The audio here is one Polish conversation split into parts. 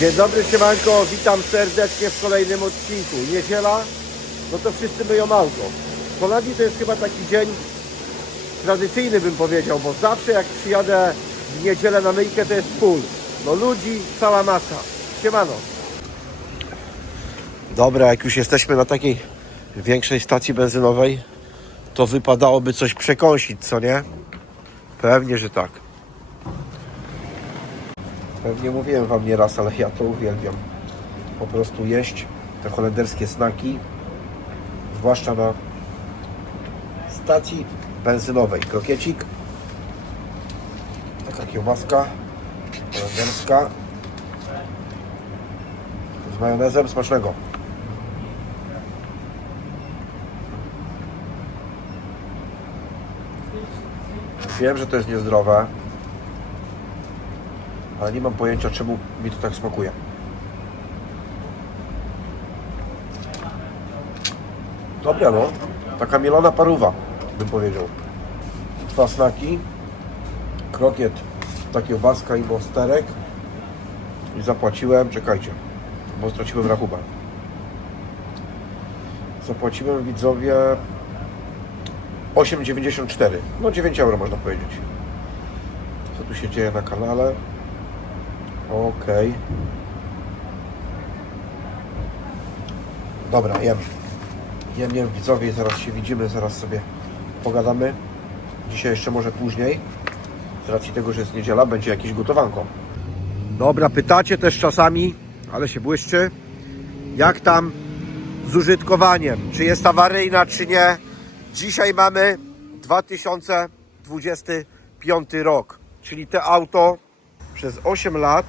Dzień dobry, siemanko, witam serdecznie w kolejnym odcinku. Niedziela, no to wszyscy myją auto. W Holandii to jest chyba taki dzień tradycyjny, bym powiedział, bo zawsze jak przyjadę w niedzielę na myjkę, to jest full. No ludzi, cała masa. Siemano. Dobra, jak już jesteśmy na takiej większej stacji benzynowej, to wypadałoby coś przekąsić, co nie? Pewnie, że tak. Pewnie mówiłem wam nieraz, ale ja to uwielbiam. Po prostu jeść te holenderskie snaki, zwłaszcza na stacji benzynowej. Krokiecik, taka kiełbaska holenderska z majonezem smacznego. Wiem, że to jest niezdrowe, ale nie mam pojęcia, czemu mi to tak smakuje. Dobra, no. Taka mielona paruwa, bym powiedział. Dwa snaki, krokiet, ta kiełbaska i monsterek. I zapłaciłem, czekajcie, bo straciłem rachubę. Zapłaciłem widzowie 8,94. No 9 euro można powiedzieć. Co tu się dzieje na kanale? Okej. Dobra, jem. Jem, jem widzowie, zaraz się widzimy, zaraz sobie pogadamy. Dzisiaj jeszcze może później. Z racji tego, że jest niedziela, będzie jakieś gotowanko. Dobra, pytacie też czasami, ale się błyszczy. Jak tam z użytkowaniem? Czy jest awaryjna, czy nie? Dzisiaj mamy 2025 rok, czyli te auto przez 8 lat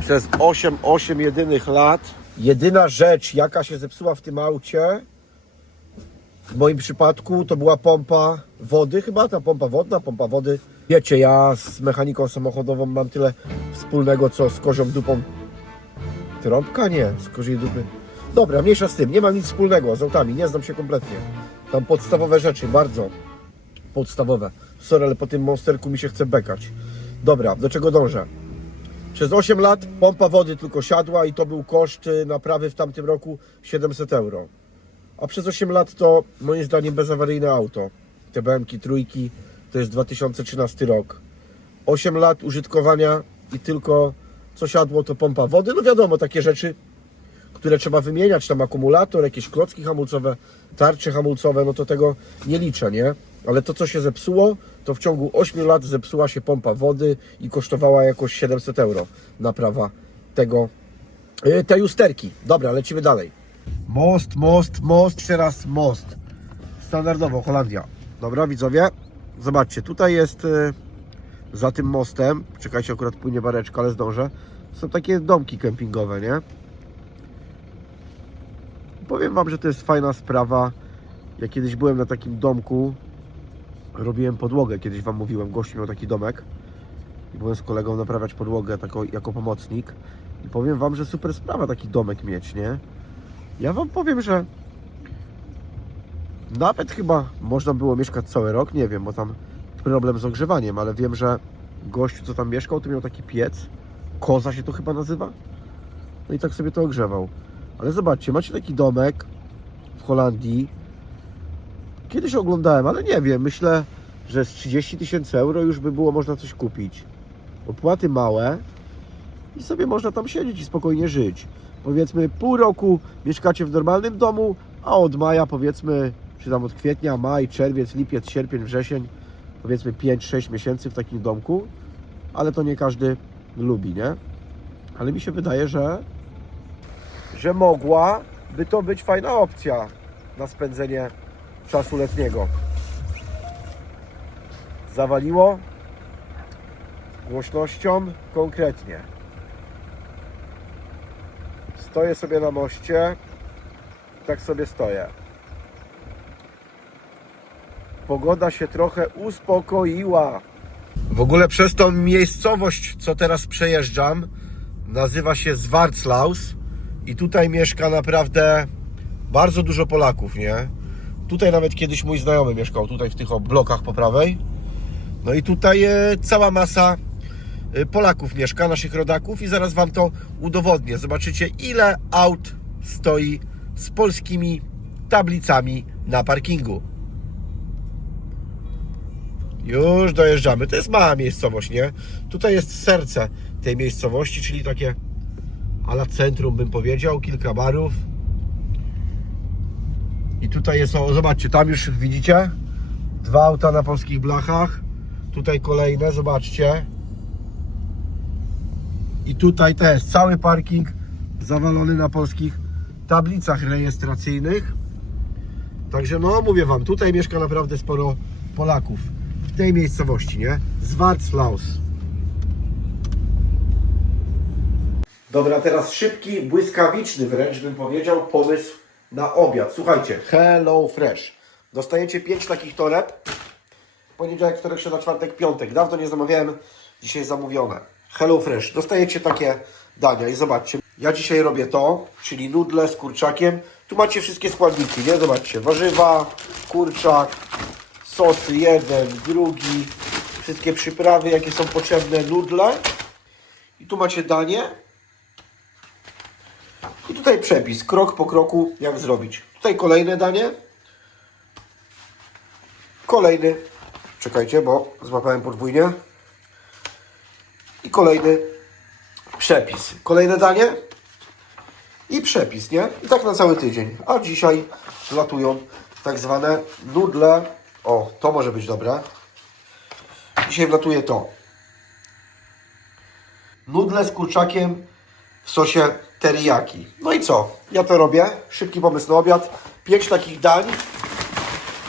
przez 8, 8 jedynych lat jedyna rzecz jaka się zepsuła w tym aucie w moim przypadku to była pompa wody, chyba ta pompa wodna, pompa wody. Wiecie, ja z mechaniką samochodową mam tyle wspólnego co z kozią dupą. Trąbka? Nie, z koziej dupy. Dobra, mniejsza z tym, nie mam nic wspólnego z autami, nie znam się kompletnie. Tam podstawowe rzeczy, bardzo podstawowe. Sorry, ale po tym monsterku mi się chce bekać. Dobra, do czego dążę? Przez 8 lat pompa wody tylko siadła i to był koszt y, naprawy w tamtym roku 700 euro. A przez 8 lat to moim zdaniem bezawaryjne auto. Te BMki trójki to jest 2013 rok. 8 lat użytkowania i tylko co siadło to pompa wody. No wiadomo, takie rzeczy, które trzeba wymieniać, tam akumulator, jakieś klocki hamulcowe, tarcze hamulcowe, no to tego nie liczę, nie? Ale to, co się zepsuło, to w ciągu 8 lat zepsuła się pompa wody i kosztowała jakoś 700 euro naprawa tego, yy, tej usterki. Dobra, lecimy dalej. Most, most, most, jeszcze raz most. Standardowo Holandia. Dobra, widzowie, zobaczcie, tutaj jest y, za tym mostem, czekajcie, akurat płynie bareczka, ale zdążę, są takie domki kempingowe, nie? Powiem Wam, że to jest fajna sprawa. Ja kiedyś byłem na takim domku, robiłem podłogę, kiedyś Wam mówiłem, gościu miał taki domek i byłem z kolegą naprawiać podłogę tako, jako pomocnik i powiem Wam, że super sprawa taki domek mieć, nie? Ja Wam powiem, że nawet chyba można było mieszkać cały rok, nie wiem, bo tam problem z ogrzewaniem, ale wiem, że gościu, co tam mieszkał, to miał taki piec, koza się to chyba nazywa, no i tak sobie to ogrzewał. Ale zobaczcie, macie taki domek w Holandii. Kiedyś oglądałem, ale nie wiem, myślę, że z 30 tysięcy euro już by było można coś kupić. Opłaty małe i sobie można tam siedzieć i spokojnie żyć. Powiedzmy pół roku mieszkacie w normalnym domu, a od maja powiedzmy, czy tam od kwietnia, maj, czerwiec, lipiec, sierpień, wrzesień, powiedzmy 5-6 miesięcy w takim domku, ale to nie każdy lubi, nie? Ale mi się wydaje, że że mogłaby to być fajna opcja na spędzenie czasu letniego. Zawaliło głośnością konkretnie. Stoję sobie na moście, tak sobie stoję. Pogoda się trochę uspokoiła. W ogóle przez tą miejscowość, co teraz przejeżdżam, nazywa się Zwartslaus i tutaj mieszka naprawdę bardzo dużo Polaków, nie? Tutaj nawet kiedyś mój znajomy mieszkał, tutaj w tych blokach po prawej. No i tutaj e, cała masa y, Polaków mieszka, naszych rodaków i zaraz Wam to udowodnię. Zobaczycie ile aut stoi z polskimi tablicami na parkingu. Już dojeżdżamy. To jest mała miejscowość, nie? Tutaj jest serce tej miejscowości, czyli takie ala centrum bym powiedział, kilka barów. I tutaj jest, o, zobaczcie, tam już widzicie dwa auta na polskich blachach. Tutaj kolejne, zobaczcie. I tutaj też cały parking zawalony na polskich tablicach rejestracyjnych. Także no mówię Wam, tutaj mieszka naprawdę sporo Polaków. W tej miejscowości, nie? Zwartslaus. Dobra, teraz szybki, błyskawiczny wręcz bym powiedział pomysł na obiad. Słuchajcie, Hello Fresh. Dostajecie 5 takich toreb. Poniedziałek, wtorek, środa, czwartek, piątek. Dawno nie zamawiałem, dzisiaj zamówione. Hello Fresh. Dostajecie takie dania i zobaczcie. Ja dzisiaj robię to, czyli nudle z kurczakiem. Tu macie wszystkie składniki, nie? Zobaczcie, warzywa, kurczak, sosy, jeden, drugi, wszystkie przyprawy, jakie są potrzebne, nudle. I tu macie danie. I tutaj przepis, krok po kroku, jak zrobić. Tutaj kolejne danie. Kolejny. Czekajcie, bo złapałem podwójnie. I kolejny przepis. Kolejne danie. I przepis, nie? I tak na cały tydzień. A dzisiaj latują tak zwane nudle. O, to może być dobre. Dzisiaj wlatuje to. Nudle z kurczakiem w sosie teriyaki. No i co? Ja to robię. Szybki pomysł na obiad. 5 takich dań.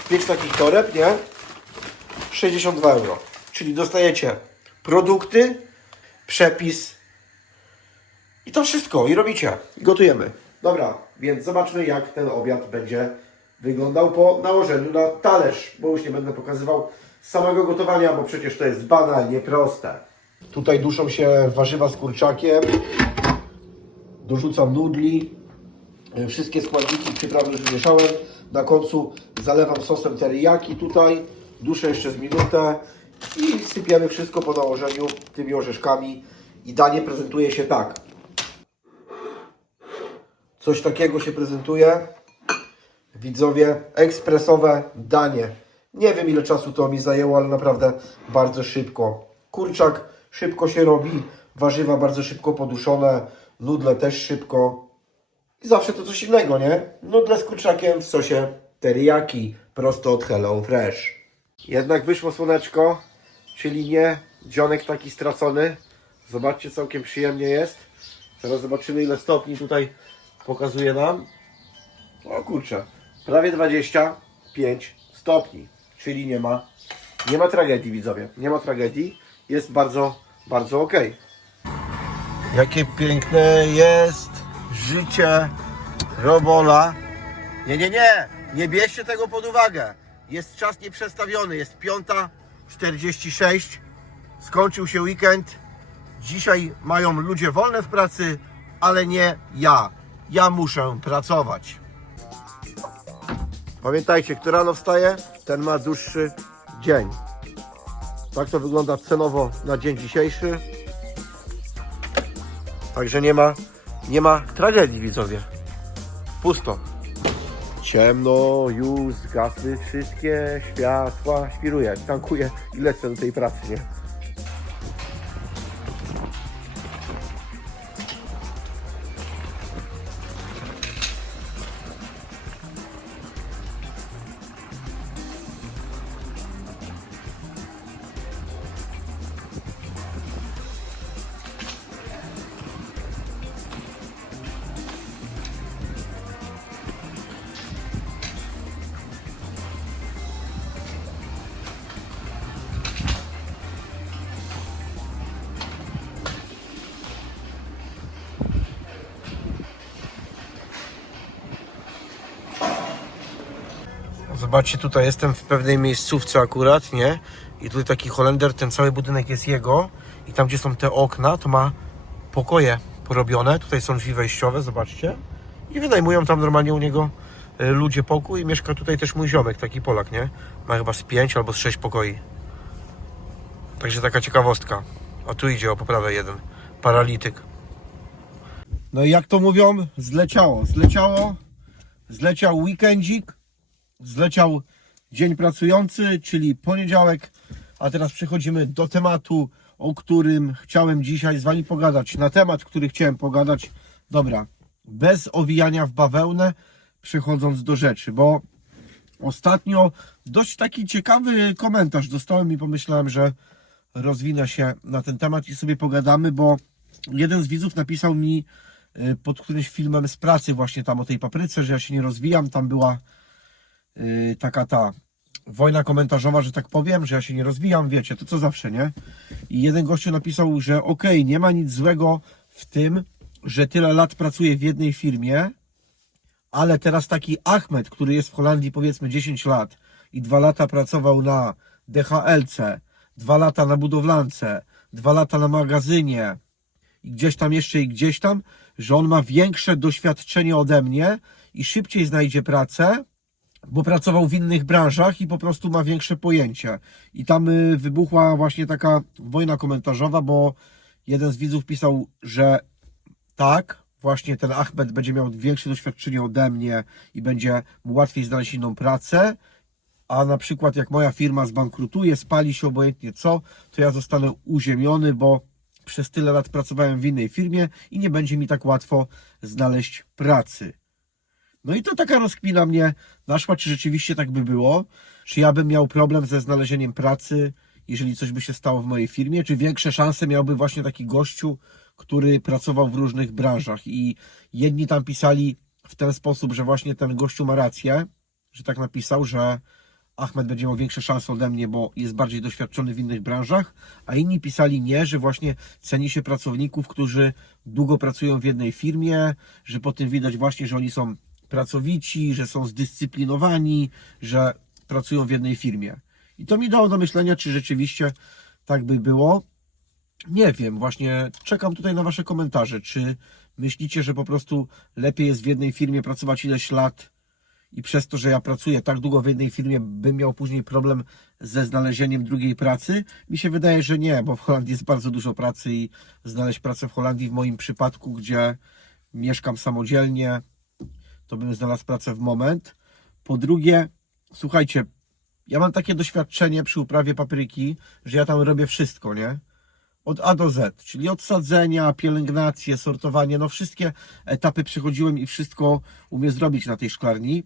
5 takich toreb, nie? 62 euro. Czyli dostajecie produkty, przepis i to wszystko. I robicie. I gotujemy. Dobra, więc zobaczmy jak ten obiad będzie wyglądał po nałożeniu na talerz. Bo już nie będę pokazywał samego gotowania, bo przecież to jest banalnie proste. Tutaj duszą się warzywa z kurczakiem. Dorzucam nudli. Wszystkie składniki przyprawy już wymieszałem. Na końcu zalewam sosem teriyaki tutaj. Duszę jeszcze z minutę i sypiemy wszystko po nałożeniu tymi orzeszkami. I danie prezentuje się tak. Coś takiego się prezentuje. Widzowie, ekspresowe danie. Nie wiem ile czasu to mi zajęło, ale naprawdę bardzo szybko. Kurczak szybko się robi, warzywa bardzo szybko poduszone, nudle też szybko. I zawsze to coś innego, nie? Nudle z kurczakiem w sosie teriyaki, prosto od Hello Fresh. Jednak wyszło słoneczko, czyli nie dzionek taki stracony. Zobaczcie, całkiem przyjemnie jest. Teraz zobaczymy ile stopni tutaj pokazuje nam. O kurczę, prawie 25 stopni, czyli nie ma, nie ma tragedii widzowie, nie ma tragedii, jest bardzo, bardzo ok. Jakie piękne jest życie Robola. Nie, nie, nie, nie bierzcie tego pod uwagę. Jest czas nieprzestawiony, jest 5.46, skończył się weekend. Dzisiaj mają ludzie wolne w pracy, ale nie ja. Ja muszę pracować. Pamiętajcie, kto rano wstaje, ten ma dłuższy dzień. Tak to wygląda cenowo na dzień dzisiejszy. Także nie ma, nie ma tragedii, widzowie. Pusto. Ciemno, już zgasły wszystkie światła. Świruję, tankuję i lecę do tej pracy, nie? Zobaczcie, tutaj jestem w pewnej miejscówce akurat, nie? I tutaj taki Holender, ten cały budynek jest jego. I tam, gdzie są te okna, to ma pokoje porobione. Tutaj są drzwi wejściowe, zobaczcie. I wynajmują tam normalnie u niego y, ludzie pokój. I mieszka tutaj też mój ziomek, taki Polak, nie? Ma chyba z 5 albo z 6 pokoi. Także taka ciekawostka. A tu idzie o poprawę jeden. Paralityk. No i jak to mówią, zleciało. Zleciało. Zleciał weekendzik. Zleciał dzień pracujący, czyli poniedziałek. A teraz przechodzimy do tematu, o którym chciałem dzisiaj z Wami pogadać. Na temat, który chciałem pogadać. Dobra, bez owijania w bawełnę, przechodząc do rzeczy, bo ostatnio dość taki ciekawy komentarz dostałem i pomyślałem, że rozwinę się na ten temat i sobie pogadamy, bo jeden z widzów napisał mi y, pod którymś filmem z pracy właśnie tam o tej papryce, że ja się nie rozwijam, tam była y, taka ta wojna komentarzowa, że tak powiem, że ja się nie rozwijam, wiecie, to co zawsze, nie? I jeden gościu napisał, że okej, nie ma nic złego w tym, że tyle lat pracuję w jednej firmie, ale teraz taki Ahmed, który jest w Holandii powiedzmy 10 lat i dwa lata pracował na DHLC, dwa lata na budowlance, dwa lata na magazynie i gdzieś tam jeszcze i gdzieś tam, że on ma większe doświadczenie ode mnie i szybciej znajdzie pracę, bo pracował w innych branżach i po prostu ma większe pojęcie. I tam y, wybuchła właśnie taka wojna komentarzowa, bo jeden z widzów pisał, że tak, właśnie ten Ahmed będzie miał większe doświadczenie ode mnie i będzie mu łatwiej znaleźć inną pracę, a na przykład jak moja firma zbankrutuje, spali się obojętnie co, to ja zostanę uziemiony, bo przez tyle lat pracowałem w innej firmie i nie będzie mi tak łatwo znaleźć pracy. No i to taka rozkmina mnie. Naszła, czy rzeczywiście tak by było, czy ja bym miał problem ze znalezieniem pracy, jeżeli coś by się stało w mojej firmie, czy większe szanse miałby właśnie taki gościu, który pracował w różnych branżach? I jedni tam pisali w ten sposób, że właśnie ten gościu ma rację, że tak napisał, że Ahmed będzie miał większe szanse ode mnie, bo jest bardziej doświadczony w innych branżach, a inni pisali nie, że właśnie ceni się pracowników, którzy długo pracują w jednej firmie, że po tym widać właśnie, że oni są pracowici, że są zdyscyplinowani, że pracują w jednej firmie. I to mi dało do myślenia, czy rzeczywiście tak by było. Nie wiem, właśnie czekam tutaj na Wasze komentarze. Czy myślicie, że po prostu lepiej jest w jednej firmie pracować ileś lat i przez to, że ja pracuję tak długo w jednej firmie, bym miał później problem ze znalezieniem drugiej pracy? Mi się wydaje, że nie, bo w Holandii jest bardzo dużo pracy i znaleźć pracę w Holandii w moim przypadku, gdzie mieszkam samodzielnie, to bym znalazł pracę w moment. Po drugie, słuchajcie, ja mam takie doświadczenie przy uprawie papryki, że ja tam robię wszystko, nie? Od A do Z, czyli od sadzenia, pielęgnację, sortowanie, no wszystkie etapy przechodziłem i wszystko umiem zrobić na tej szklarni.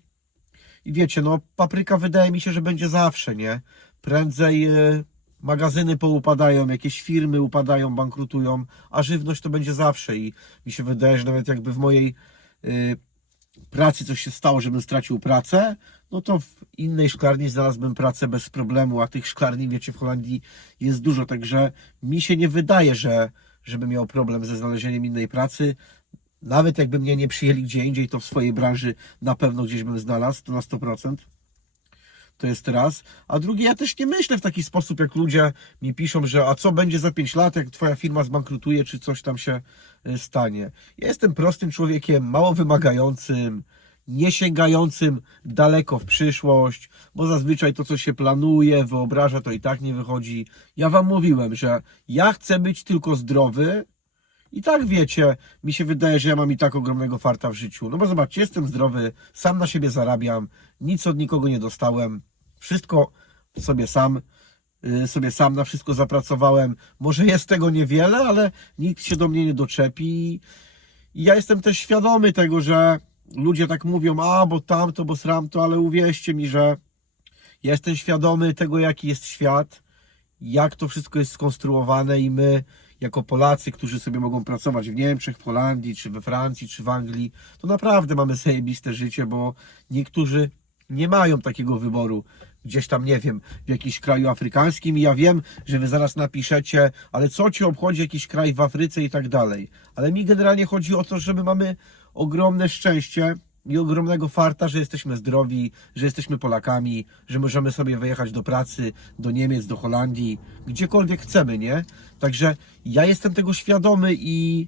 I wiecie, no papryka wydaje mi się, że będzie zawsze, nie? Prędzej y, magazyny poupadają, jakieś firmy upadają, bankrutują, a żywność to będzie zawsze i mi się wydaje, że nawet jakby w mojej y, pracy coś się stało, żebym stracił pracę, no to w innej szklarni znalazłbym pracę bez problemu, a tych szklarni, wiecie, w Holandii jest dużo, także mi się nie wydaje, że żebym miał problem ze znalezieniem innej pracy. Nawet jakby mnie nie przyjęli gdzie indziej, to w swojej branży na pewno gdzieś bym znalazł, to na 100%. To jest raz. A drugie, ja też nie myślę w taki sposób, jak ludzie mi piszą, że a co będzie za 5 lat, jak twoja firma zbankrutuje, czy coś tam się y, stanie. Ja jestem prostym człowiekiem, mało wymagającym, nie sięgającym daleko w przyszłość, bo zazwyczaj to, co się planuje, wyobraża, to i tak nie wychodzi. Ja wam mówiłem, że ja chcę być tylko zdrowy, i tak wiecie, mi się wydaje, że ja mam i tak ogromnego farta w życiu. No bo zobaczcie, jestem zdrowy, sam na siebie zarabiam, nic od nikogo nie dostałem, wszystko sobie sam, y, sobie sam na wszystko zapracowałem. Może jest tego niewiele, ale nikt się do mnie nie doczepi. I ja jestem też świadomy tego, że ludzie tak mówią, a bo tamto, bo sramto, ale uwierzcie mi, że ja jestem świadomy tego, jaki jest świat, jak to wszystko jest skonstruowane i my, jako Polacy, którzy sobie mogą pracować w Niemczech, w Holandii, czy we Francji, czy w Anglii, to naprawdę mamy zajebiste życie, bo niektórzy nie mają takiego wyboru gdzieś tam, nie wiem, w jakimś kraju afrykańskim i ja wiem, że wy zaraz napiszecie, ale co ci obchodzi jakiś kraj w Afryce i tak dalej. Ale mi generalnie chodzi o to, że my mamy ogromne szczęście i ogromnego farta, że jesteśmy zdrowi, że jesteśmy Polakami, że możemy sobie wyjechać do pracy, do Niemiec, do Holandii, gdziekolwiek chcemy, nie? Także ja jestem tego świadomy i,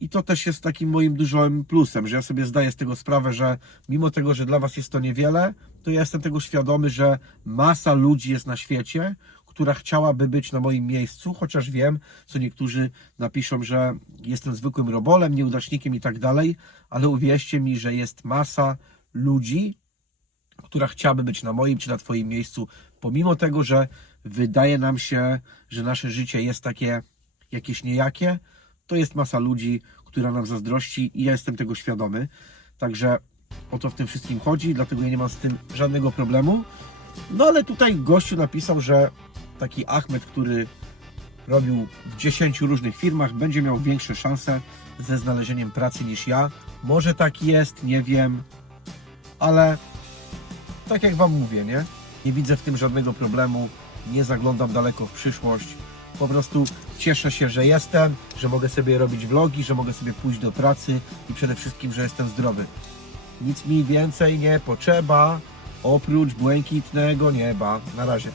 i to też jest takim moim dużym plusem, że ja sobie zdaję z tego sprawę, że mimo tego, że dla Was jest to niewiele, to ja jestem tego świadomy, że masa ludzi jest na świecie, która chciałaby być na moim miejscu, chociaż wiem, co niektórzy napiszą, że jestem zwykłym robolem, nieudacznikiem i tak dalej, ale uwierzcie mi, że jest masa ludzi, która chciałaby być na moim czy na Twoim miejscu, pomimo tego, że wydaje nam się, że nasze życie jest takie jakieś niejakie, to jest masa ludzi, która nam zazdrości i ja jestem tego świadomy. Także o to w tym wszystkim chodzi, dlatego ja nie mam z tym żadnego problemu. No ale tutaj gościu napisał, że taki Ahmed, który robił w 10 różnych firmach, będzie miał większe szanse ze znalezieniem pracy niż ja. Może tak jest, nie wiem, ale tak jak Wam mówię, nie? Nie widzę w tym żadnego problemu, nie zaglądam daleko w przyszłość. Po prostu cieszę się, że jestem, że mogę sobie robić vlogi, że mogę sobie pójść do pracy i przede wszystkim, że jestem zdrowy. Nic mi więcej nie potrzeba oprócz błękitnego nieba. Na razie.